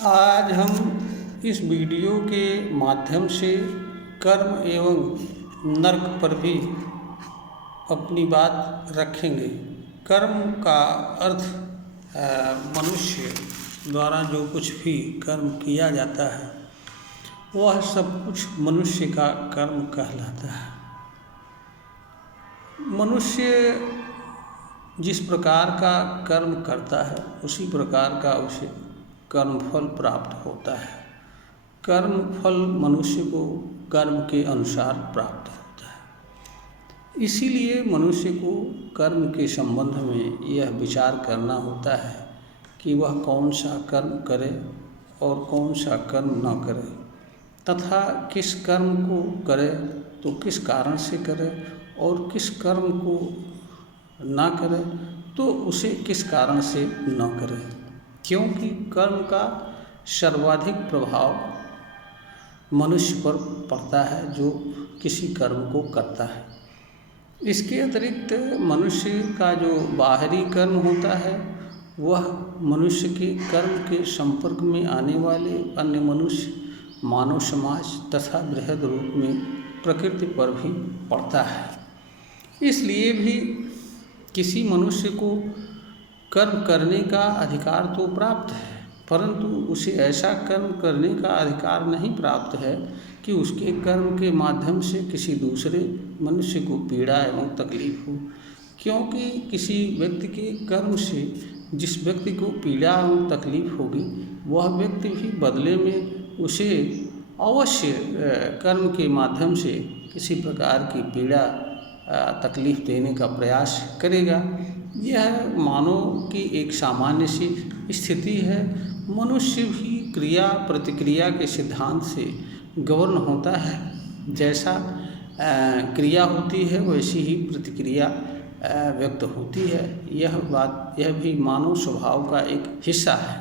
आज हम इस वीडियो के माध्यम से कर्म एवं नर्क पर भी अपनी बात रखेंगे। कर्म का अर्थ मनुष्य द्वारा जो कुछ भी कर्म किया जाता है वह सब कुछ मनुष्य का कर्म कहलाता है। मनुष्य जिस प्रकार का कर्म करता है उसी प्रकार का उसे कर्मफल प्राप्त होता है। कर्म फल मनुष्य को कर्म के अनुसार प्राप्त होता है। इसीलिए मनुष्य को कर्म के संबंध में यह विचार करना होता है कि वह कौन सा कर्म करे और कौन सा कर्म न करे, तथा किस कर्म को करे तो किस कारण से करे और किस कर्म को ना करे तो उसे किस कारण से न करे, क्योंकि कर्म का सर्वाधिक प्रभाव मनुष्य पर पड़ता है जो किसी कर्म को करता है। इसके अतिरिक्त मनुष्य का जो बाहरी कर्म होता है वह मनुष्य के कर्म के संपर्क में आने वाले अन्य मनुष्य, मानव समाज तथा बृहद रूप में प्रकृति पर भी पड़ता है। इसलिए भी किसी मनुष्य को कर्म करने का अधिकार तो प्राप्त है, परंतु उसे ऐसा कर्म करने का अधिकार नहीं प्राप्त है कि उसके कर्म के माध्यम से किसी दूसरे मनुष्य को पीड़ा एवं तकलीफ हो, क्योंकि किसी व्यक्ति के कर्म से जिस व्यक्ति को पीड़ा एवं तकलीफ होगी वह व्यक्ति भी बदले में उसे अवश्य कर्म के माध्यम से किसी प्रकार की पीड़ा तकलीफ देने का प्रयास करेगा। यह मानव की एक सामान्य सी स्थिति है। मनुष्य भी क्रिया प्रतिक्रिया के सिद्धांत से गवर्न होता है। जैसा क्रिया होती है वैसी ही प्रतिक्रिया व्यक्त होती है। यह भी मानव स्वभाव का एक हिस्सा है,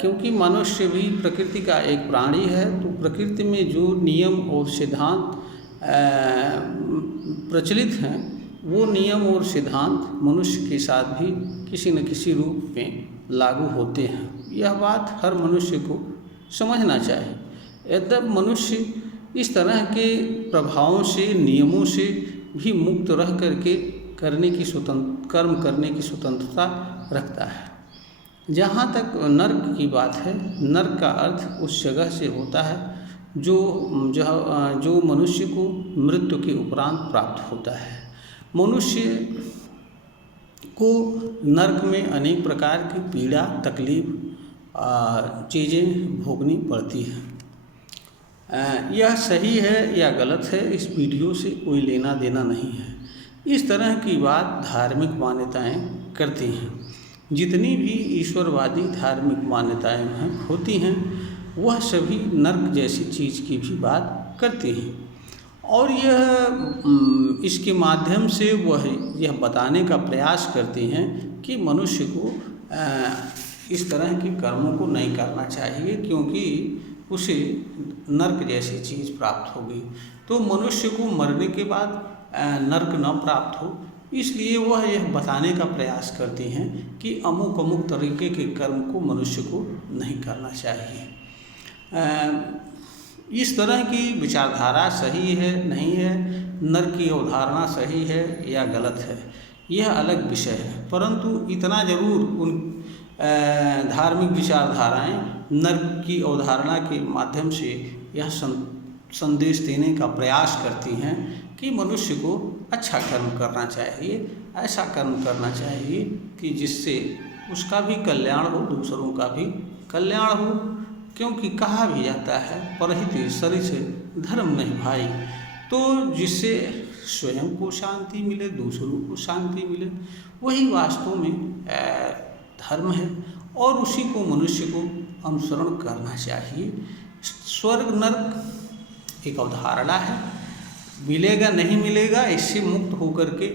क्योंकि मनुष्य भी प्रकृति का एक प्राणी है। तो प्रकृति में जो नियम और सिद्धांत प्रचलित हैं वो नियम और सिद्धांत मनुष्य के साथ भी किसी न किसी रूप में लागू होते हैं। यह बात हर मनुष्य को समझना चाहिए। यद्यपि मनुष्य इस तरह के प्रभावों से, नियमों से भी मुक्त रह करके कर्म करने की स्वतंत्रता रखता है। जहाँ तक नर्क की बात है, नर्क का अर्थ उस जगह से होता है जो मनुष्य को मृत्यु के उपरांत प्राप्त होता है। मनुष्य को नर्क में अनेक प्रकार की पीड़ा तकलीफ चीज़ें भोगनी पड़ती हैं। यह सही है या गलत है इस वीडियो से कोई लेना देना नहीं है। इस तरह की बात धार्मिक मान्यताएं करती हैं। जितनी भी ईश्वरवादी धार्मिक मान्यताएं होती हैं वह सभी नर्क जैसी चीज़ की भी बात करती हैं, और इसके माध्यम से वह यह बताने का प्रयास करते हैं कि मनुष्य को इस तरह के कर्मों को नहीं करना चाहिए, क्योंकि उसे नर्क जैसी चीज़ प्राप्त होगी। तो मनुष्य को मरने के बाद नर्क न प्राप्त हो, इसलिए वह यह बताने का प्रयास करते हैं कि अमुक अमुक तरीके के कर्म को मनुष्य को नहीं करना चाहिए। इस तरह की विचारधारा सही है नहीं है, नर्क की अवधारणा सही है या गलत है, यह अलग विषय है। परंतु इतना जरूर उन धार्मिक विचारधाराएं नर्क की अवधारणा के माध्यम से यह संदेश देने का प्रयास करती हैं कि मनुष्य को अच्छा कर्म करना चाहिए, ऐसा कर्म करना चाहिए कि जिससे उसका भी कल्याण हो, दूसरों का भी कल्याण हो। क्योंकि कहा भी जाता है परहित सरिस धर्म नहीं भाई, तो जिससे स्वयं को शांति मिले, दूसरों को शांति मिले, वही वास्तव में धर्म है और उसी को मनुष्य को अनुसरण करना चाहिए। स्वर्ग नर्क एक अवधारणा है, मिलेगा नहीं मिलेगा इससे मुक्त होकर के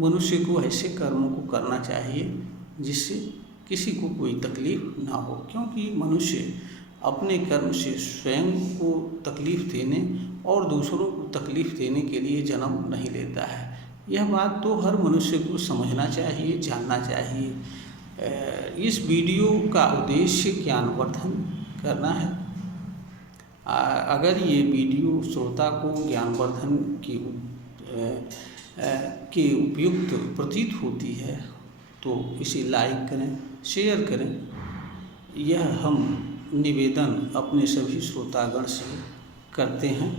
मनुष्य को ऐसे कर्मों को करना चाहिए जिससे किसी को कोई तकलीफ ना हो, क्योंकि मनुष्य अपने कर्म से स्वयं को तकलीफ देने और दूसरों को तकलीफ देने के लिए जन्म नहीं लेता है। यह बात तो हर मनुष्य को समझना चाहिए, जानना चाहिए। इस वीडियो का उद्देश्य ज्ञानवर्धन करना है। अगर ये वीडियो श्रोता को ज्ञानवर्धन के उपयुक्त प्रतीत होती है तो इसे लाइक करें, शेयर करें। यह हम निवेदन अपने सभी श्रोतागण से करते हैं।